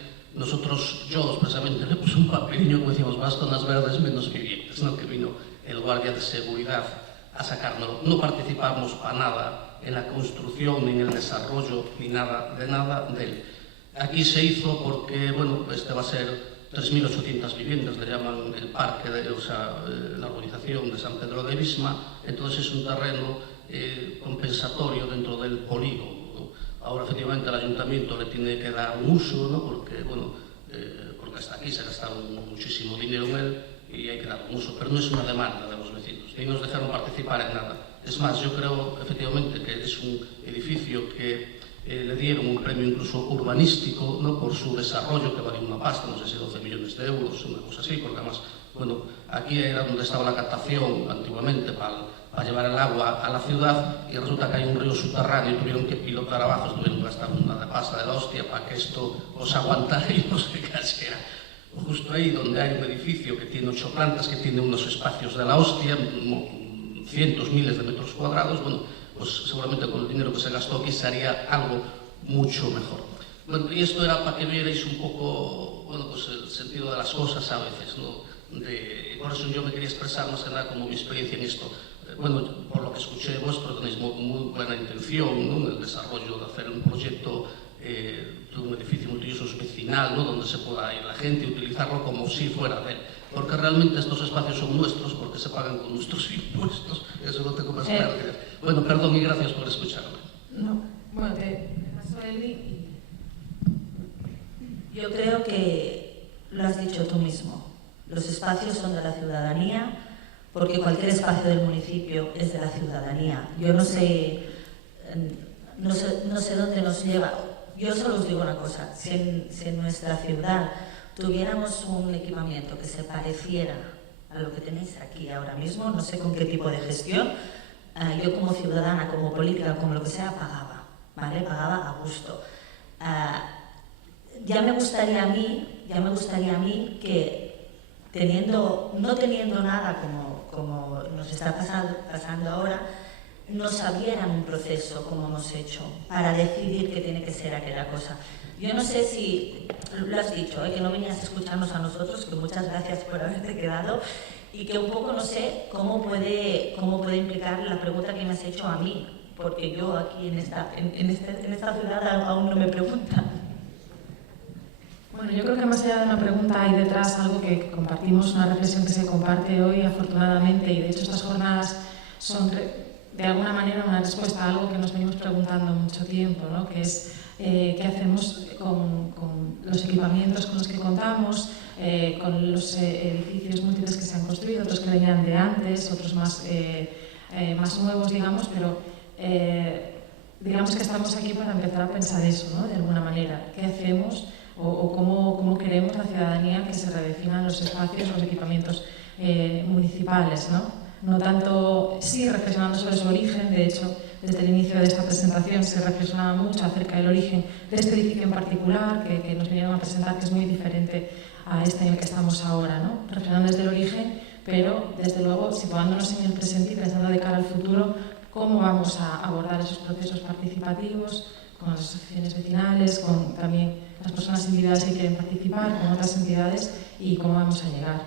yo expresamente le puse un papelillo que decíamos más zonas verdes, menos viviendas, ¿no? Que vino el guardia de seguridad a sacárnoslo. No participamos para nada en la construcción, ni en el desarrollo, ni nada de él. Aquí se hizo porque, bueno, este va a ser 3.800 viviendas, le llaman el parque, la urbanización de San Pedro de Visma, entonces es un terreno compensatorio dentro del polígono, ¿no? Ahora, efectivamente, el ayuntamiento le tiene que dar un uso, ¿no? Porque, bueno, porque hasta aquí se ha gastado muchísimo dinero en él y hay que dar un uso, pero no es una demanda de los vecinos, ni nos dejaron participar en nada. Es más, yo creo, efectivamente, que es un edificio que le dieron un premio incluso urbanístico, ¿no? Por su desarrollo, que valía una pasta, no sé si 12 millones de euros, una cosa así, porque además, bueno, aquí era donde estaba la captación antiguamente para llevar el agua a la ciudad y resulta que hay un río subterráneo y tuvieron que pilotar abajo, tuvieron que gastar una pasta de la hostia para que esto os aguantara y no se cayera. Justo ahí donde hay un edificio que tiene 8 plantas, que tiene unos espacios de la hostia, cientos, miles de metros cuadrados, bueno, pues seguramente con el dinero que se gastó aquí se haría algo mucho mejor. Bueno, y esto era para que vierais un poco, bueno, pues el sentido de las cosas a veces, ¿no? Por eso yo me quería expresar más que nada como mi experiencia en esto. Bueno, por lo que escuché vuestro, tenéis muy buena intención, ¿no? En el desarrollo de hacer un proyecto de un edificio multiusos vecinal, ¿no? Donde se pueda ir la gente y utilizarlo como si fuera de él. Porque realmente estos espacios son nuestros porque se pagan con nuestros impuestos. Eso no tengo más claro. Bueno, perdón y gracias por escucharme. No, bueno, te paso el link. Yo creo que lo has dicho tú mismo. Los espacios son de la ciudadanía porque cualquier espacio del municipio es de la ciudadanía. Yo no sé dónde nos lleva. Yo solo os digo una cosa, si en nuestra ciudad tuviéramos un equipamiento que se pareciera a lo que tenéis aquí ahora mismo, no sé con qué tipo de gestión, yo como ciudadana, como política, como lo que sea, pagaba, ¿vale? Pagaba a gusto. Ya me gustaría a mí que no teniendo nada como nos está pasando ahora, nos abrieran un proceso como hemos hecho para decidir qué tiene que ser aquella cosa. Yo no sé si lo has dicho, que no venías a escucharnos a nosotros, que muchas gracias por haberte quedado y que un poco no sé cómo puede implicar la pregunta que me has hecho a mí, porque yo aquí en esta ciudad aún no me preguntan. Bueno, yo creo que más allá de una pregunta hay detrás algo que compartimos, una reflexión que se comparte hoy afortunadamente, y de hecho estas jornadas son de alguna manera una respuesta a algo que nos venimos preguntando mucho tiempo, ¿no? Que es qué hacemos con los equipamientos con los que contamos, con los edificios múltiples que se han construido, otros que venían de antes, otros más nuevos, digamos, pero digamos que estamos aquí para empezar a pensar eso, ¿no? De alguna manera, ¿qué hacemos o cómo queremos la ciudadanía que se redefinan los espacios, los equipamientos municipales, ¿no? No tanto, sí, reflexionando sobre su origen. De hecho, desde el inicio de esta presentación se reflexionaba mucho acerca del origen de este edificio en particular, que nos vinieron a presentar, que es muy diferente a este en el que estamos ahora, ¿no? Reflexionando desde el origen, pero desde luego situándonos en el presente y pensando de cara al futuro cómo vamos a abordar esos procesos participativos con las asociaciones vecinales, con también las personas individuales que quieren participar, con otras entidades, y cómo vamos a llegar.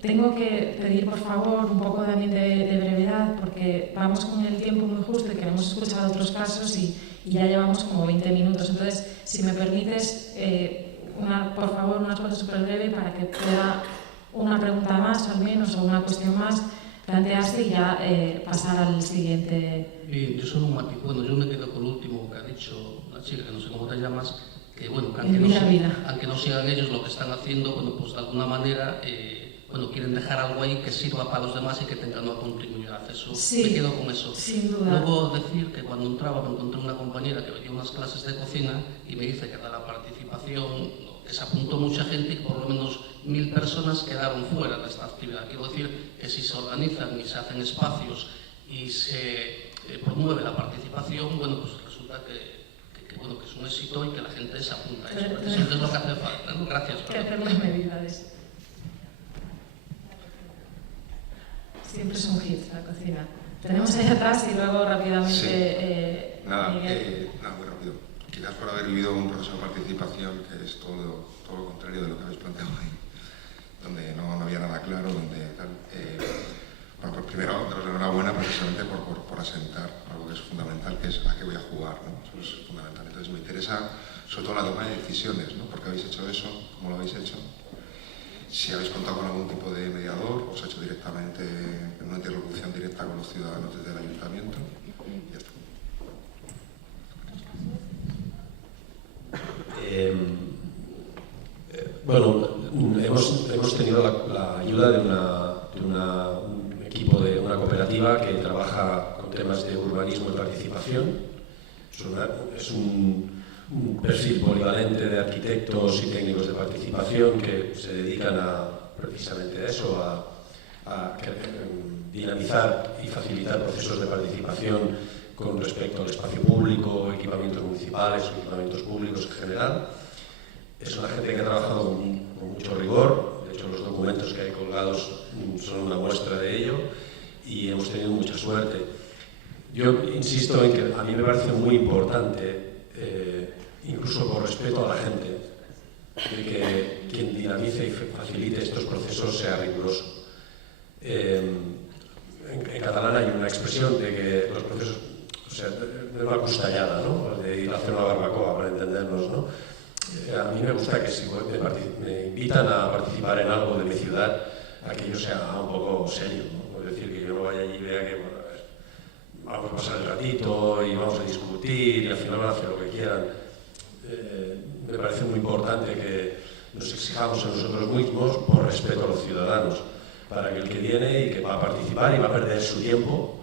Tengo que pedir, por favor, un poco también de brevedad, porque vamos con el tiempo muy justo y queremos escuchar otros casos y ya llevamos como 20 minutos. Entonces, si me permites, por favor, una respuesta súper breve para que pueda una pregunta más, al menos, o una cuestión más, plantearse y ya pasar al siguiente. Bien, yo solo un matiz. Bueno, yo me quedo con lo último que ha dicho la chica, que no sé cómo te llamas, que bueno, aunque no sean ellos lo que están haciendo, bueno, pues de alguna manera bueno, quieren dejar algo ahí que sirva para los demás y que tenga una continuidad. Eso, sí, me quedo con eso. Sin duda. Luego decir que cuando entraba me encontré una compañera que venía unas clases de cocina y me dice que de la participación, que se apuntó mucha gente y por lo menos 1000 personas quedaron fuera de esta actividad. Quiero decir que si se organizan y se hacen espacios y se promueve la participación, bueno, pues resulta bueno, que es un éxito y que la gente se apunta a eso. Eso es lo que hace falta, ¿no? Gracias. Que hacer las medidas. Siempre es un hit la cocina. Tenemos ahí atrás y luego rápidamente... Sí. Nada, muy rápido. Quizás por haber vivido un proceso de participación que es todo lo contrario de lo que habéis planteado ahí, donde no había nada claro, donde tal... bueno, pues primero, daros la enhorabuena precisamente por asentar algo que es fundamental, que es a qué voy a jugar, ¿no? Eso es fundamental. Entonces me interesa sobre todo la toma de decisiones, ¿no? ¿Por qué habéis hecho eso? ¿Cómo lo habéis hecho? Si habéis contado con algún tipo de mediador, os ha hecho directamente en una interlocución directa con los ciudadanos desde el ayuntamiento. Y ya está. Bueno, hemos tenido la ayuda de un equipo de una cooperativa que trabaja con temas de urbanismo y participación. Es un perfil polivalente de arquitectos y técnicos de participación que se dedican precisamente a eso, a dinamizar y facilitar procesos de participación con respecto al espacio público, equipamientos municipales o equipamientos públicos en general. Es una gente que ha trabajado con mucho rigor. De hecho, los documentos que hay colgados son una muestra de ello y hemos tenido mucha suerte. Yo insisto en que a mí me parece muy importante, incluso por respeto a la gente, que quien dinamice y facilite estos procesos sea riguroso. En catalán hay una expresión de que los procesos, o sea, de una costallada, ¿no? De ir a hacer una barbacoa, para entendernos, ¿no? A mí me gusta que si me invitan a participar en algo de mi ciudad, aquello sea un poco serio, ¿no? Es decir, que yo no vaya allí y vea que, bueno, vamos a pasar el ratito y vamos a discutir y al final van a hacer lo que quieran. Me parece muy importante que nos exijamos a nosotros mismos por respeto a los ciudadanos, para que el que viene y que va a participar y va a perder su tiempo,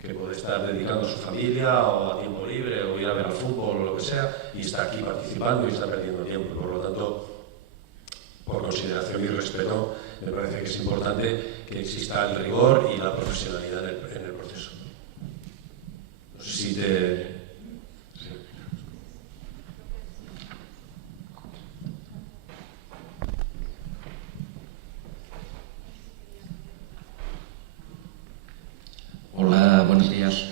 que puede estar dedicando a su familia o a tiempo libre o ir a ver al fútbol o lo que sea, y está aquí participando y está perdiendo tiempo. Por lo tanto, por consideración y respeto, me parece que es importante que exista el rigor y la profesionalidad en el proceso. No sé si te... Hola, buenos días.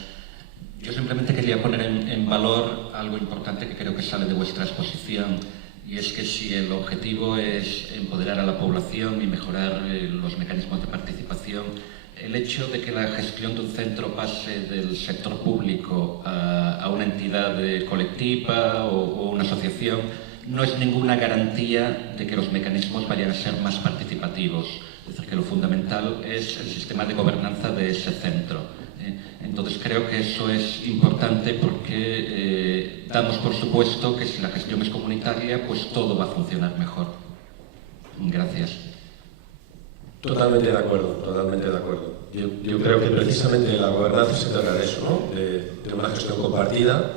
Yo simplemente quería poner en valor algo importante que creo que sale de vuestra exposición, y es que si el objetivo es empoderar a la población y mejorar los mecanismos de participación, el hecho de que la gestión de un centro pase del sector público a una entidad colectiva o una asociación no es ninguna garantía de que los mecanismos vayan a ser más participativos. Es decir, que lo fundamental es el sistema de gobernanza de ese centro. Entonces creo que eso es importante porque damos por supuesto que si la gestión es comunitaria, pues todo va a funcionar mejor. Gracias. Totalmente de acuerdo, totalmente de acuerdo. Yo creo que precisamente la gobernanza se trata de eso, ¿no? De una gestión compartida,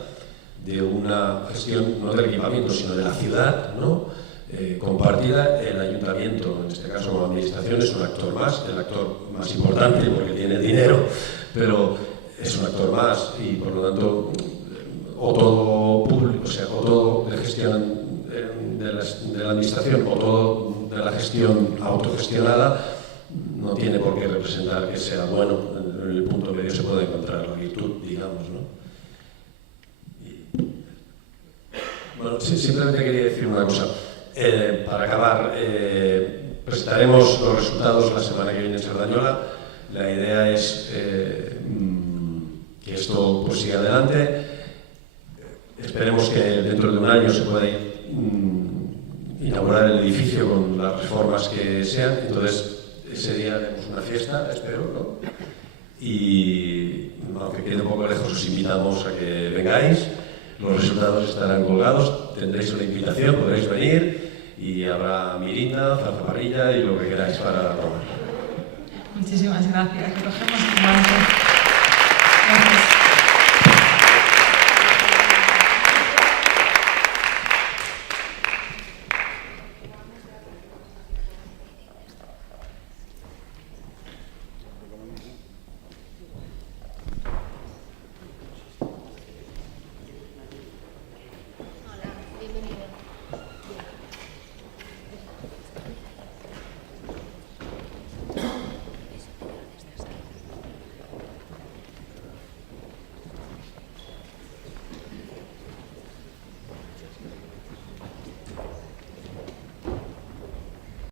de una gestión no del equipamiento, sino de la ciudad, ¿no? Compartida. El ayuntamiento, en este caso como administración, es un actor más, el actor más importante porque tiene dinero, pero es un actor más y por lo tanto o todo público, o sea, o todo de gestión de la administración o todo de la gestión autogestionada no tiene por qué representar que sea bueno. En el punto medio se puede encontrar la virtud, digamos, ¿no? Bueno, sí, simplemente quería decir una cosa. Para acabar, presentaremos los resultados la semana que viene en Cerdañola. La idea es que esto pues, siga adelante. Esperemos que dentro de un año se pueda inaugurar el edificio con las reformas que sean. Entonces, ese día haremos una fiesta, espero, ¿no? Y aunque quede un poco lejos, os invitamos a que vengáis. Los resultados estarán colgados, tendréis una invitación, podréis venir y habrá mirinda, zarzaparrilla y lo que queráis para tomar. Muchísimas gracias. Recogemos el guante.